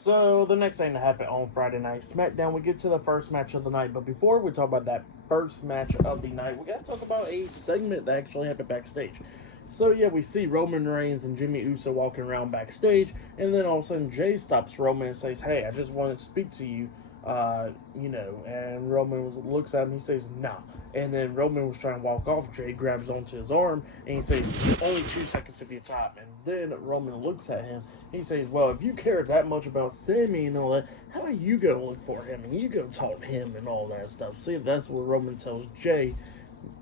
So the next thing to happen on Friday night SmackDown, we get to the first match of the night. But before we talk about that first match of the night, we got to talk about a segment that actually happened backstage. So yeah, we see Roman Reigns and Jimmy Uso walking around backstage, and then all of a sudden Jay stops Roman and says, "Hey, I just want to speak to you." And looks at him. He says, "Nah." And then Roman was trying to walk off. Jay grabs onto his arm and he says, "Only 2 seconds of your time." And then Roman looks at him. He says, "Well, if you care that much about Sammy and all that, how about you go look for him and you go talk to him and all that stuff?" See, that's what Roman tells Jay.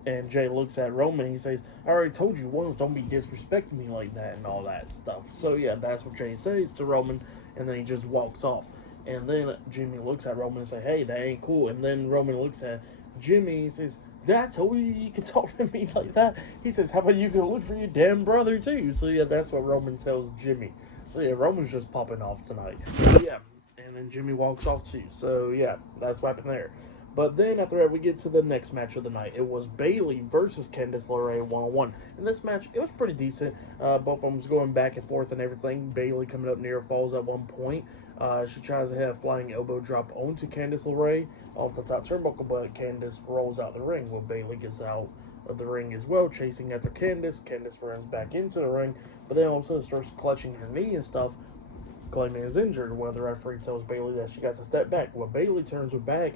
And Jay looks at Roman and he says, "I already told you once, don't be disrespecting me like that," and all that stuff. So yeah, that's what Jay says to Roman, and then he just walks off. And then Jimmy looks at Roman and says, "Hey, that ain't cool." And then Roman looks at Jimmy and says, "Did I told you can talk to me like that?" He says, "How about you go look for your damn brother too?" So yeah, that's what Roman tells Jimmy. So yeah, Roman's just popping off tonight. So, yeah, and then Jimmy walks off too. So yeah, that's what happened there. But then after that, we get to the next match of the night. It was Bayley versus Candice LeRae one-on-one. And this match, it was pretty decent. Both of them was going back and forth and everything. Bayley coming up near falls at one point. She tries to hit a flying elbow drop onto Candice LeRae off the top turnbuckle, but Candice rolls out the ring. Well, Bayley gets out of the ring as well, chasing after Candice. Candice runs back into the ring, but then all of a sudden starts clutching her knee and stuff, claiming is injured. Well, the referee tells Bayley that she got to step back. Well, Bayley turns her back,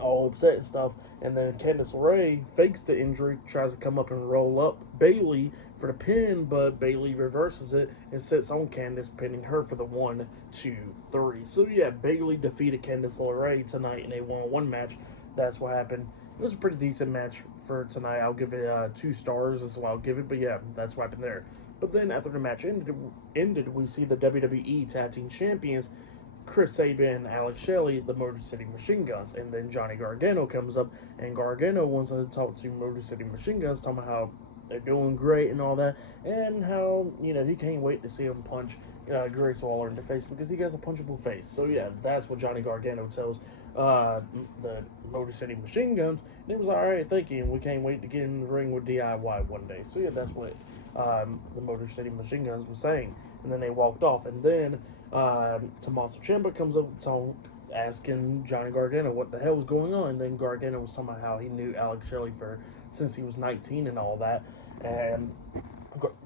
all upset and stuff, and then Candice LeRae fakes the injury, tries to come up and roll up Bayley for the pin, but Bayley reverses it and sits on Candice, pinning her for the 1, 2, 3. So yeah, Bayley defeated Candice LeRae tonight in a one-on-one match. That's what happened. It was a pretty decent match for tonight. I'll give it 2 stars is what I'll give it, but yeah, that's what happened there. But then after the match ended, we see the WWE Tag Team Champions Chris Sabin and Alex Shelley, the Motor City Machine Guns, and then Johnny Gargano comes up, and Gargano wants to talk to Motor City Machine Guns, talking about how they're doing great and all that, and how, he can't wait to see him punch Grace Waller in the face because he has a punchable face. So yeah, that's what Johnny Gargano tells the Motor City Machine Guns, and he was like, "Alright, thank you, and we can't wait to get in the ring with DIY one day." So yeah, that's what the Motor City Machine Guns was saying, and then they walked off, and then Tommaso Ciampa comes up asking Johnny Gargano what the hell was going on, and then Gargano was talking about how he knew Alex Shelley since he was 19 and all that, and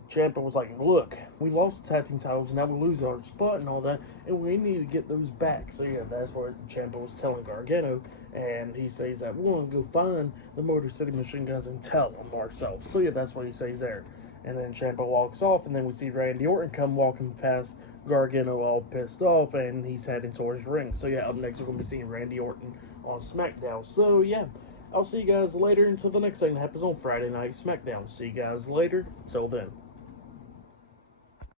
Ciampa was like, "Look, we lost the tag team titles, and now we lose our spot and all that, and we need to get those back." So yeah, that's what Ciampa was telling Gargano, and he says that we're going to go find the Motor City Machine Guns and tell them ourselves. So yeah, that's what he says there. And then Ciampa walks off, and then we see Randy Orton come walking past Gargano all pissed off, and he's heading towards the ring. So yeah, up next we're going to be seeing Randy Orton on SmackDown. So yeah, I'll see you guys later until the next thing that happens on Friday Night SmackDown. See you guys later. Till then.